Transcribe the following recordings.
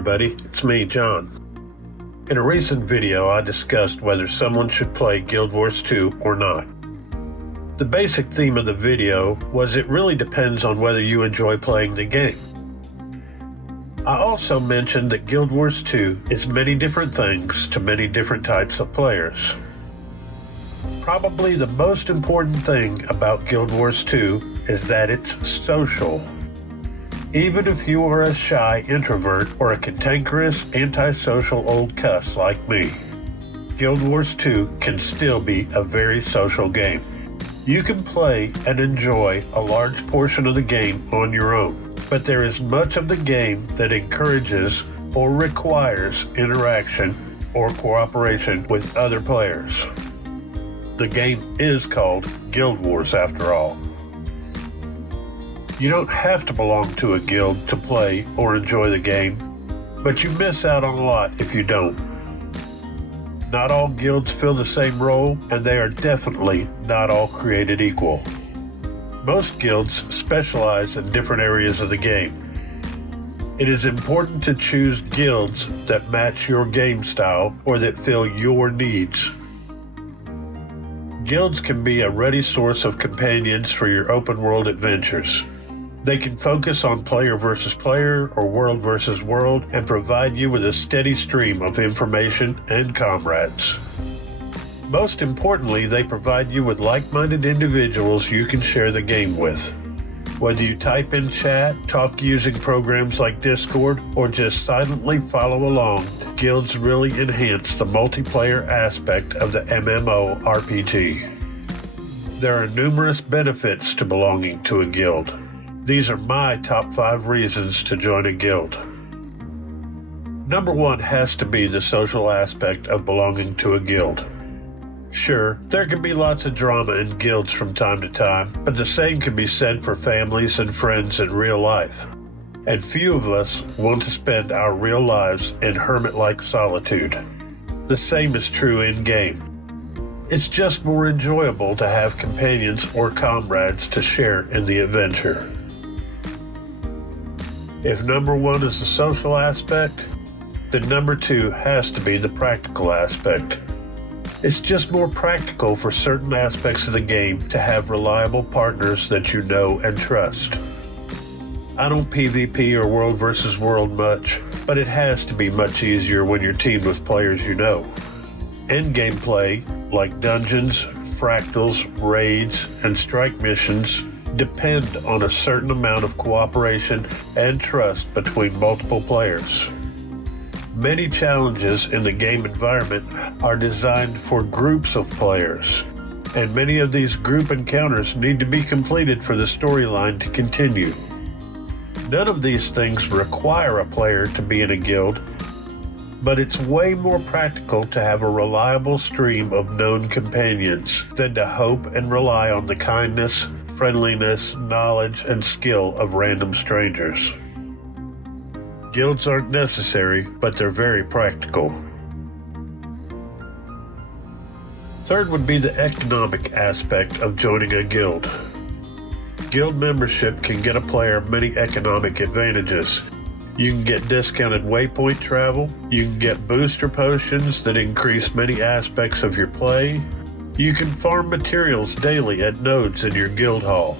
everybody, it's me, John. In a recent video, I discussed whether someone should play Guild Wars 2 or not. The basic theme of the video was it really depends on whether you enjoy playing the game. I also mentioned that Guild Wars 2 is many different things to many different types of players. Probably the most important thing about Guild Wars 2 is that it's social. Even if you are a shy introvert or a cantankerous, antisocial old cuss like me, Guild Wars 2 can still be a very social game. You can play and enjoy a large portion of the game on your own, but there is much of the game that encourages or requires interaction or cooperation with other players. The game is called Guild Wars after all. You don't have to belong to a guild to play or enjoy the game, but you miss out on a lot if you don't. Not all guilds fill the same role, and they are definitely not all created equal. Most guilds specialize in different areas of the game. It is important to choose guilds that match your game style or that fill your needs. Guilds can be a ready source of companions for your open world adventures. They can focus on player versus player or world versus world and provide you with a steady stream of information and comrades. Most importantly, they provide you with like-minded individuals you can share the game with. Whether you type in chat, talk using programs like Discord, or just silently follow along, guilds really enhance the multiplayer aspect of the MMORPG. There are numerous benefits to belonging to a guild. These are my top 5 reasons to join a guild. Number 1 has to be the social aspect of belonging to a guild. Sure, there can be lots of drama in guilds from time to time, but the same can be said for families and friends in real life. And few of us want to spend our real lives in hermit-like solitude. The same is true in-game. It's just more enjoyable to have companions or comrades to share in the adventure. If number 1 is the social aspect, then number 2 has to be the practical aspect. It's just more practical for certain aspects of the game to have reliable partners that you know and trust. I don't PvP or world versus world much, but it has to be much easier when you're teamed with players you know. Endgame play, like dungeons, fractals, raids, and strike missions, depend on a certain amount of cooperation and trust between multiple players. Many challenges in the game environment are designed for groups of players, and many of these group encounters need to be completed for the storyline to continue. None of these things require a player to be in a guild, but it's way more practical to have a reliable stream of known companions than to hope and rely on the kindness, friendliness, knowledge, and skill of random strangers. Guilds aren't necessary, but they're very practical. Third would be the economic aspect of joining a guild. Guild membership can get a player many economic advantages. You can get discounted waypoint travel, you can get booster potions that increase many aspects of your play, you can farm materials daily at nodes in your guild hall.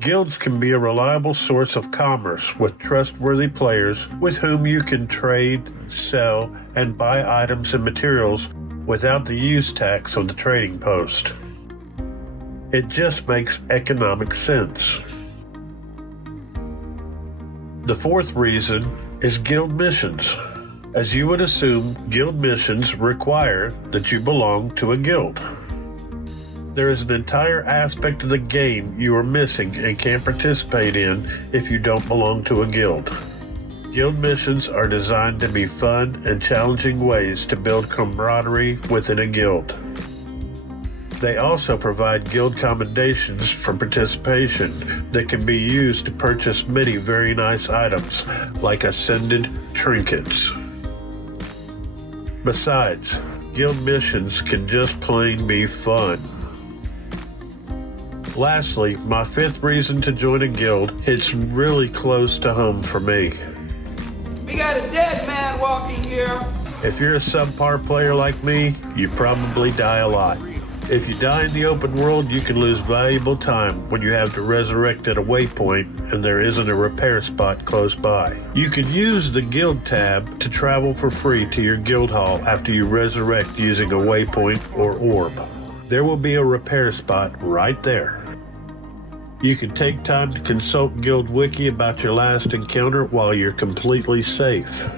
Guilds can be a reliable source of commerce with trustworthy players with whom you can trade, sell, and buy items and materials without the use tax of the trading post. It just makes economic sense. The fourth reason is guild missions. As you would assume, guild missions require that you belong to a guild. There is an entire aspect of the game you are missing and can't participate in if you don't belong to a guild. Guild missions are designed to be fun and challenging ways to build camaraderie within a guild. They also provide guild commendations for participation that can be used to purchase many very nice items like ascended trinkets. Besides, guild missions can just plain be fun. Lastly, my fifth reason to join a guild hits really close to home for me. We got a dead man walking here. If you're a subpar player like me, you probably die a lot. If you die in the open world, you can lose valuable time when you have to resurrect at a waypoint and there isn't a repair spot close by. You can use the guild tab to travel for free to your guild hall after you resurrect using a waypoint or orb. There will be a repair spot right there. You can take time to consult Guild Wiki about your last encounter while you're completely safe.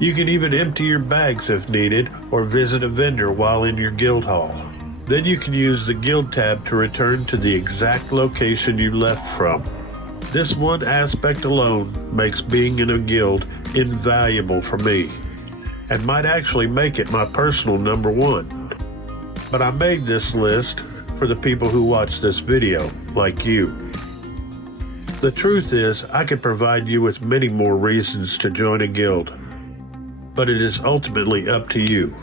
You can even empty your bags if needed or visit a vendor while in your guild hall. Then you can use the guild tab to return to the exact location you left from. This one aspect alone makes being in a guild invaluable for me, and might actually make it my personal number one. But I made this list for the people who watch this video, like you. The truth is, I could provide you with many more reasons to join a guild, but it is ultimately up to you.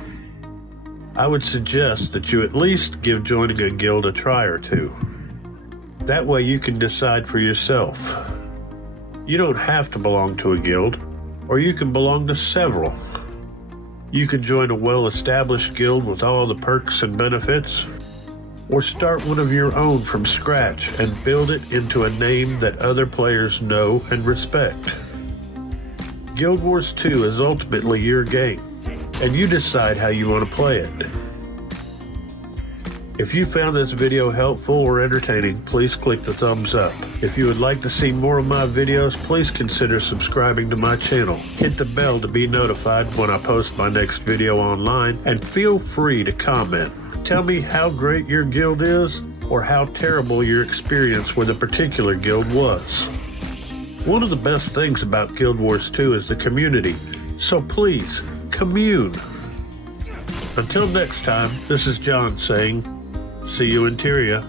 I would suggest that you at least give joining a guild a try or two. That way you can decide for yourself. You don't have to belong to a guild, or you can belong to several. You can join a well-established guild with all the perks and benefits, or start one of your own from scratch and build it into a name that other players know and respect. Guild Wars 2 is ultimately your game, and you decide how you want to play it. If you found this video helpful or entertaining, please click the thumbs up. If you would like to see more of my videos, please consider subscribing to my channel. Hit the bell to be notified when I post my next video online, and feel free to comment. Tell me how great your guild is, or how terrible your experience with a particular guild was. One of the best things about Guild Wars 2 is the community, so please, commune. Until next time, this is John saying, see you in Tyria.